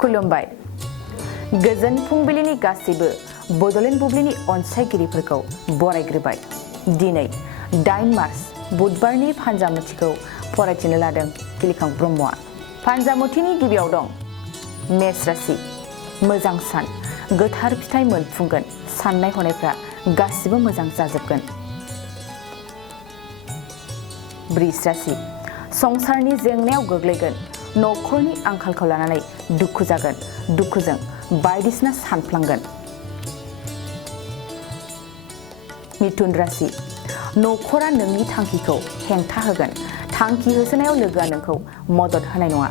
खुलुमबाय गोजोन फुंबिलिनि गासैबो बड'लेण्ड बुब्लिनि अनसायगिरिफोरखौ बरायग्रोबाय। दिनै 8 मार्च बुधबारनि फान्जामुथिखौ फरायथिनो लादों किलिखां ब्रह्मआ। फान्जामुथिनि गिबियाव दं मेष राशि। मोजां सान, गोथार फिथाइ मोनफुंगोन, साननाय हनायफ्रा गासिबो मोजां जाजोबगोन। वृष राशि। संसारनि जेंनायाव गोग्लैगोन, न'खरनि आंखालखौ लानानै दुखु जागोन, दुखुजों बायदिसिना सानफ्लांगोन। मिथुन राशि। न'खरा नोंनि थांखिखौ हेंथा होगोन, थांखि होसोनायाव लोगोआ नोंखौ मदद होनाय नङा।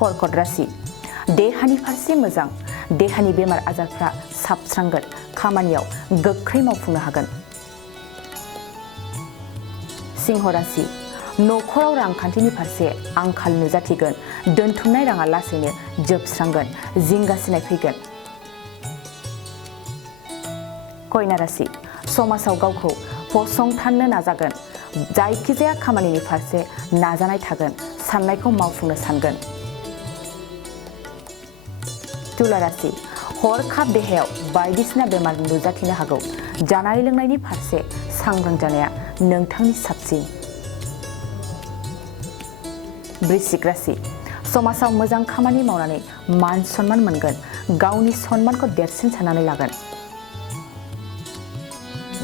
कर्कट राशि। देहानि फारसे मोजां, देहानि बेमार आजारफ्रा साबस्रांगोन, खामानियाव गोख्रै मावफुंनो हागोन। सिंह राशि। न'खराव रांखान्थिनि फारसे आंखाल नुजाथिगोन, दोनथुमनाय राङा लासैनो जोबस्रांगोन, जिंगासिनाय फैगोन। कन्या राशि। समाजाव गावखौ फसंथाननो नाजागोन, जायखिजाया खामानिनि फारसे नाजानाय थागोन, साननायखौ मावफुंनो सानगोन। तुला राशि। हरखाब देहायाव बायदिसिना बेमार नुजाथिनो हागौ, जानाय लोंनायनि फारसे सांग्रां जानाया नोंथांनि साबसिन। वृश्चिक राशि। समाजाव मोजां खामानि मावनानै मान सन्मान मोनगोन, गावनि सन्मानखौ देरसिन साननानै लागोन।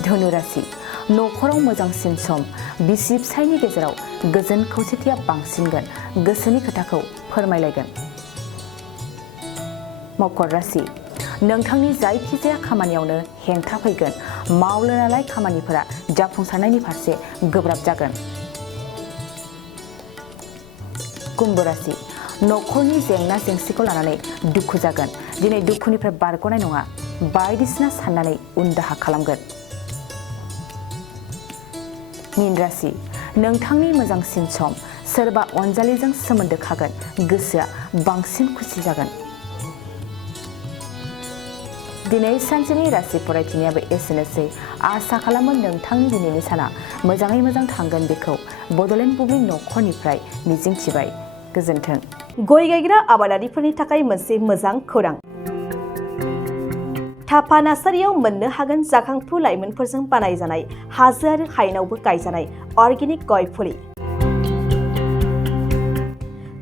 धनु राशि। न'खराव मोजांसिन सम, बिसि फिसायनि गेजेराव गोजोन खौसेथिया बांसिनगोन, गोसोनि खोथाखौ फोरमायलायगोन। मकर राशि। नोंथांनि जायखिजाया खामानियावनो हेंथा फैगोन, मावनो लानाय खामानिफोरा जाफुंसारनायनि फारसे गोब्राब जागोन। कुम्भ राशि। न'खरनि जेंना जेंसिखौ लानानै दुखु जागोन, दिनै दुखुनिफ्राय बारग'नाय नङा, बायदिसिना साननानै उन दाहा खालामगोन। मीन राशि। नोंथांनि मोजांसिन सम, सोरबा अनजालिजों सोमोन्दो खागोन, गोसोआ बांसिन खुसि जागोन। दिनै सानसेनि राशि फरायथिनायाबो एसेनोसै। आसा खालामो नोंथांनि दिनैनि साना मोजाङै मोजां थांगोन, बेखौ बड'लेण्ड बुब्लि न'खरनिफ्राय मिजिंथिबाय। गोजोन्थों। गय गायग्रा आबादारिफोरनि थाखाय मोनसे मोजां खौरां। थापा नार्सारियाव मोननो हागोन जाखांफु लाइमोनफोरजों बानायजानाय, हाजो आरो हायेनावबो गायजानाय अर्गेनिक गय फुलि।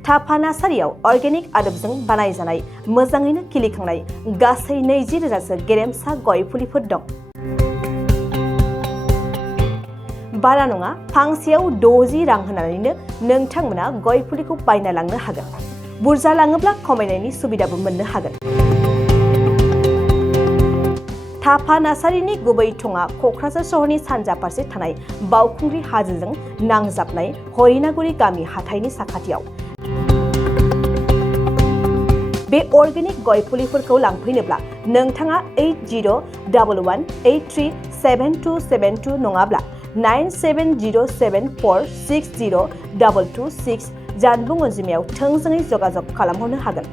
थापा नार्सारियाव अर्गेनिक आदबजों बानायजानाय, मोजाङैनो खिलिखांनाय गासै 20,000सो गेरेमसा गय फुलिफोर दं। बारा नङा, फांसेयाव 60 रां होनानैनो नोंथांमोना गय फुलिखौ बायना लांनो हागोन। बुरजा लाङोब्ला खमायनायनि सुबिदाबो मोननो हागोन। थापा नार्सारिनि गुबै थङा क'क्राझार सहरनि सानजा फारसे थानाय बावखुंग्रि हाजोजों नांजाबनाय हरिनागुरि गामि हाथाइनि साखाथियाव। बे अर्गेनिक गय फुलिफोरखौ लांफैनोब्ला नोंथाङा 8011837272 नङाब्ला 9707460226 जानबुं अनजिमायाव थोंजोङै जगाजग खालामहरनो हागोन।